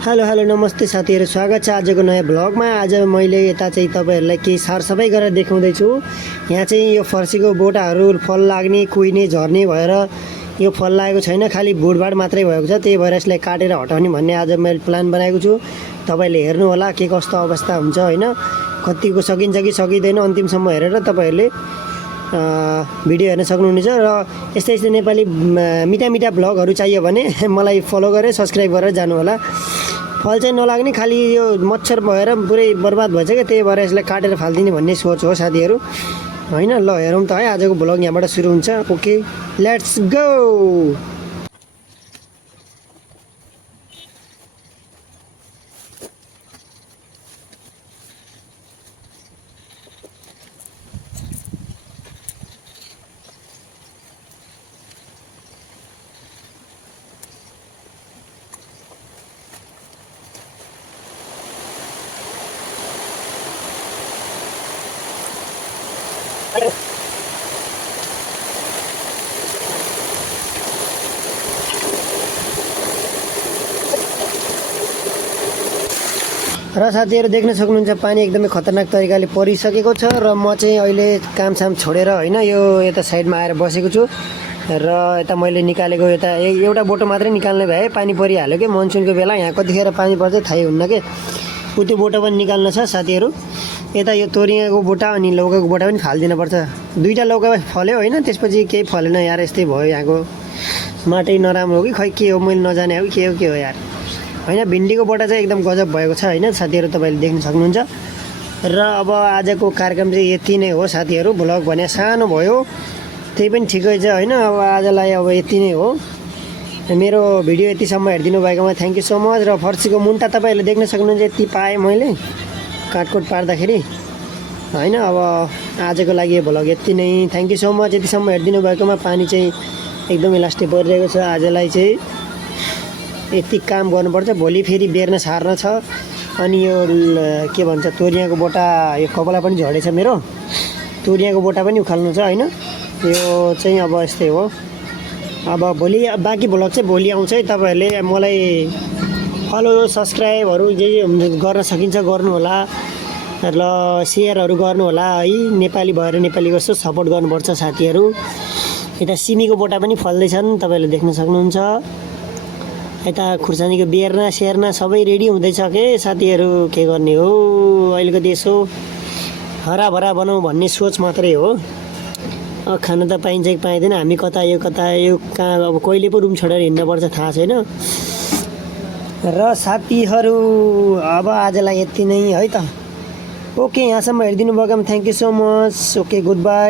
Hello hello नमस्ते साथीहरु, स्वागत छ आजको नयाँ भ्लगमा। आज मैले यता चाहिँ तपाईहरुलाई केही सरसफाई गरेर देखाउँदैछु। यहाँ चाहिँ यो फर्सीको बोटाहरू फल लाग्ने, कुहिने, झर्ने भएर यो फल लागेको छैन, खालि बुढबाड मात्रै भएको छ। त्यही भएर यसलाई काटेर हटाउने भन्ने आज मैले प्लान बनाएको छु। तपाईले हेर्नु होला के कस्तो अवस्था हुन्छ हैन, कतिको सकिन्छ कि सकिदैन अन्तिमसम्म हेरेर तपाईहरुले भिडियो हेर्न सक्नुहुनेछ। र यस्तै यस्तै नेपाली मिठा मिठा भ्लगहरू चाहियो भने मलाई फलो गरेर सब्स्क्राइब गरेर जानु होला। फल चाहिँ नलाग्ने, खालि यो मच्छर भएर पुरै बर्बाद भएछ क्या, त्यही भएर यसलाई काटेर फाल्दिने भन्ने सोच हो साथीहरु हैन। ल हेरौँ त है, आजको भ्लग यहाँबाट सुरु हुन्छ। Okay let's go. र साथीहरु देख्न सक्नुहुन्छ पानी एकदमै खतरनाक तरिकाले परिसकेको छ। र म चाहिँ अहिले कामसाम छोडेर हैन यो यता साइडमा आएर बसेको छु। र यता मैले निकालेको यता एउटा बोटो मात्रै निकाल्ने भए पानी परिहाल्यो के। मनसुनको बेला यहाँ कतिखेर पानी पर्छ थाहै हुन्न के। उतो बोटो पनि निकाल्न छ साथीहरु। यता यो तोरियाको बोटा अनि लौकाको बोटा पनि फाल्दिन पर्छ। दुईटा लौका फल्यो हैन, त्यसपछि केही फलेन यार। यस्तै भयो, यहाँको माटै नराम्रो हो कि खै के हो, मैले नजाने हो कि के हो यार हैन। भिन्डीको बोटा चाहिँ एकदम गजब भएको छ हैन साथीहरु, तपाईले देख्न सक्नुहुन्छ। र अब आजको कार्यक्रम चाहिँ यति नै हो साथीहरु। भ्लग भने सानो भयो, त्यही पनि ठिकै छ हैन। अब आजलाई अब यति नै हो। मेरो भिडियो यतिसम्म हेरिदिनु भएकोमा थ्यांक यू सो मच। र फर्सीको मुन्टा तपाईहरुले देख्न सक्नुहुन्छ, यति पाएँ मैले काटकोट पार्दाखेरि हैन। अब आजको लागि यो भ्लग यति नै, थ्यांक यू सो मच। यतिसम्म हेरिदिनु भएकोमा। पानी चाहिँ एकदमै लास्टै परिरहेको छ। आजलाई चाहिँ यति काम गर्नुपर्छ, भोलि फेरि बेर्न सार्न छ। अनि यो के भन्छ तोरियाको बोटा, यो कपला पनि झडेछ मेरो। तोरियाको बोटा पनि उखाल्नु छ हैन। यो चाहिँ अब यस्तै हो। अब भोलि बाँकी भ्लग चाहिँ भोलि आउँछ है। तपाईहरुले मलाई फलो सब्स्क्राइबहरू जे गर्न सकिन्छ गर्नु होला। र शेयरहरू गर्नु होला है। नेपाली भएर नेपालीको जस्तो सपोर्ट गर्नुपर्छ साथीहरु। यता सिमीको बोटा पनि फल्दैछन्, तपाईहरुले देख्न सक्नुहुन्छ। यता खुर्सानीको बेर्ना सेर्ना सबै रेडी हुँदैछ के साथीहरु। के गर्ने हो, अहिलेको देश हो, हराभरा बनाऊ भन्ने सोच मात्रै हो। खान त पाइन्छ कि पाइँदैन, हामी कता यो कहाँ अब कहिले पो रुम छोडेर हिँड्न पर्छ थाहा छैन। र साथीहरु अब आजलाई यति नै है त। ओके, यहाँसम्म हेरिदिनु भएकोमा thank you so much. Okay, good by.